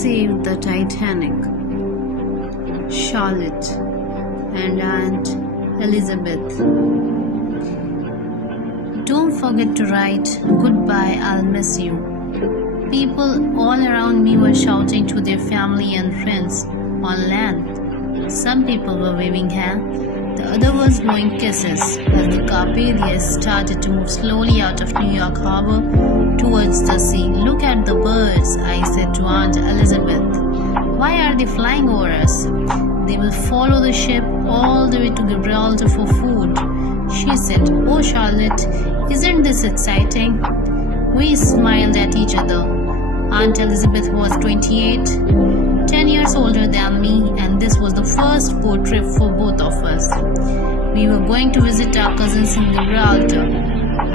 saved the Titanic? Charlotte and Aunt Elizabeth. Don't forget to write, "Goodbye, I'll miss you." People all around me were shouting to their family and friends on land. Some people were waving hands, the other was blowing kisses as the Carpathians started to move slowly out of New York Harbor towards the sea. "Look at the birds," I said to Aunt Elizabeth. "Why are they flying over us? They will follow the ship all the way to Gibraltar for food," she said. "Oh, Charlotte, isn't this exciting?" We smiled at each other. Aunt Elizabeth was 28, 10 years older than me, and this was the first boat trip for both of us. We were going to visit our cousins in Gibraltar.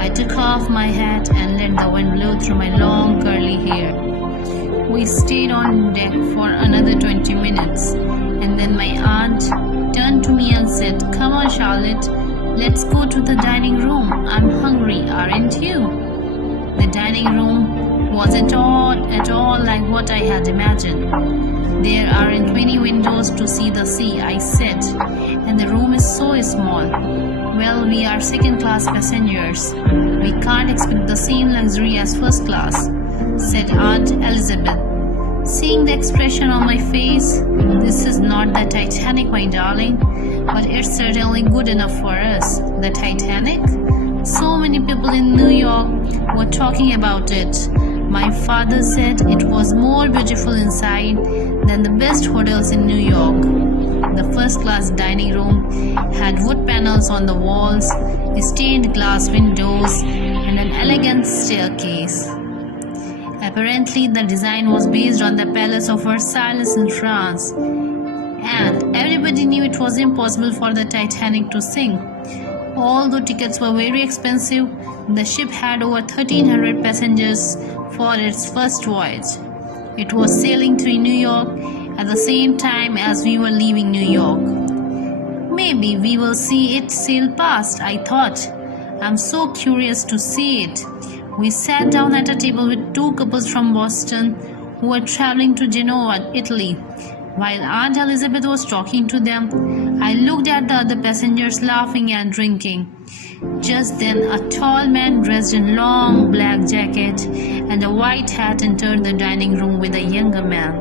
I took off my hat and let the wind blow through my long curly hair. We stayed on deck for another 20 minutes, and then my aunt turned to me and said, "Come on, Charlotte, let's go to the dining room. I'm hungry, aren't you?" The dining room wasn't at all like what I had imagined. "There aren't many windows to see the sea," I said, "and the room is so small." "Well, we are second-class passengers. We can't expect the same luxury as first class," said Aunt Elizabeth. Seeing the expression on my face, "This is not the Titanic, my darling, but it's certainly good enough for us." The Titanic? So many people in New York were talking about it. My father said it was more beautiful inside than the best hotels in New York. The first-class dining room had wood panels on the walls, stained glass windows, and an elegant staircase. Apparently, the design was based on the Palace of Versailles in France, and everybody knew it was impossible for the Titanic to sink. Although tickets were very expensive, the ship had over 1,300 passengers for its first voyage. It was sailing through New York at the same time as we were leaving New York. "Maybe we will see it sail past," I thought. "I'm so curious to see it." We sat down at a table with two couples from Boston who were traveling to Genoa, Italy. While Aunt Elizabeth was talking to them, I looked at the other passengers laughing and drinking. Just then, a tall man dressed in long black jacket and a white hat entered the dining room with a younger man.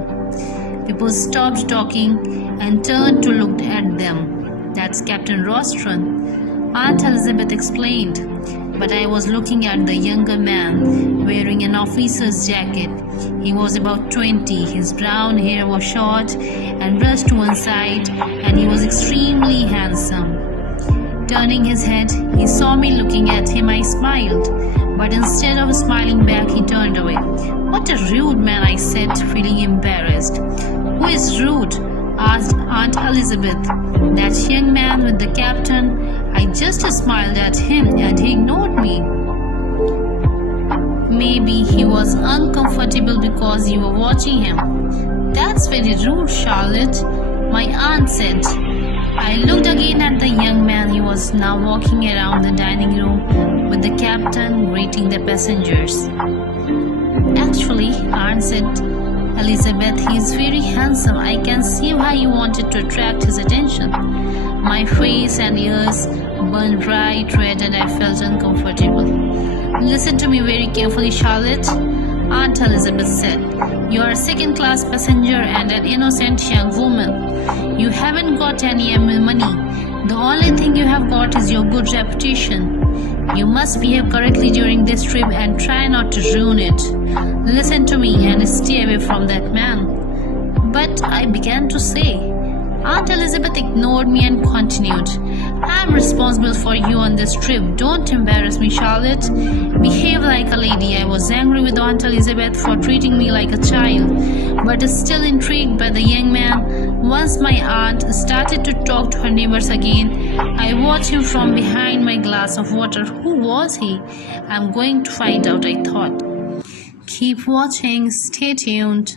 People stopped talking and turned to look at them. "That's Captain Rostron," Aunt Elizabeth explained. But I was looking at the younger man, wearing an officer's jacket. He was about 20. His brown hair was short and brushed to one side, and he was extremely handsome. Turning his head, he saw me looking at him. I smiled, but instead of smiling back, he turned away. "What a rude man," I said, feeling embarrassed. "Who is rude?" asked Aunt Elizabeth. "That young man with the captain. I just smiled at him and he ignored me." "Maybe he was uncomfortable because you were watching him." "That's very rude, Charlotte," my aunt said. I looked again at the young man. He was now walking around the dining room with the captain greeting the passengers. "Actually," Aunt said, "Elizabeth, he is very handsome. I can see why you wanted to attract his attention." My face and ears burned bright red and I felt uncomfortable. "Listen to me very carefully, Charlotte," Aunt Elizabeth said. "You are a second-class passenger and an innocent young woman. You haven't got any money. The only thing you have got is your good reputation. You must behave correctly during this trip and try not to ruin it. Listen to me and stay away from that man." "But," I began to say. Aunt Elizabeth ignored me and continued, "I'm responsible for you on this trip. Don't embarrass me, Charlotte. Behave like a lady." I was angry with Aunt Elizabeth for treating me like a child, but still intrigued by the young man. Once my aunt started to talk to her neighbors again, I watched him from behind my glass of water. Who was he? I'm going to find out, I thought. Keep watching. Stay tuned.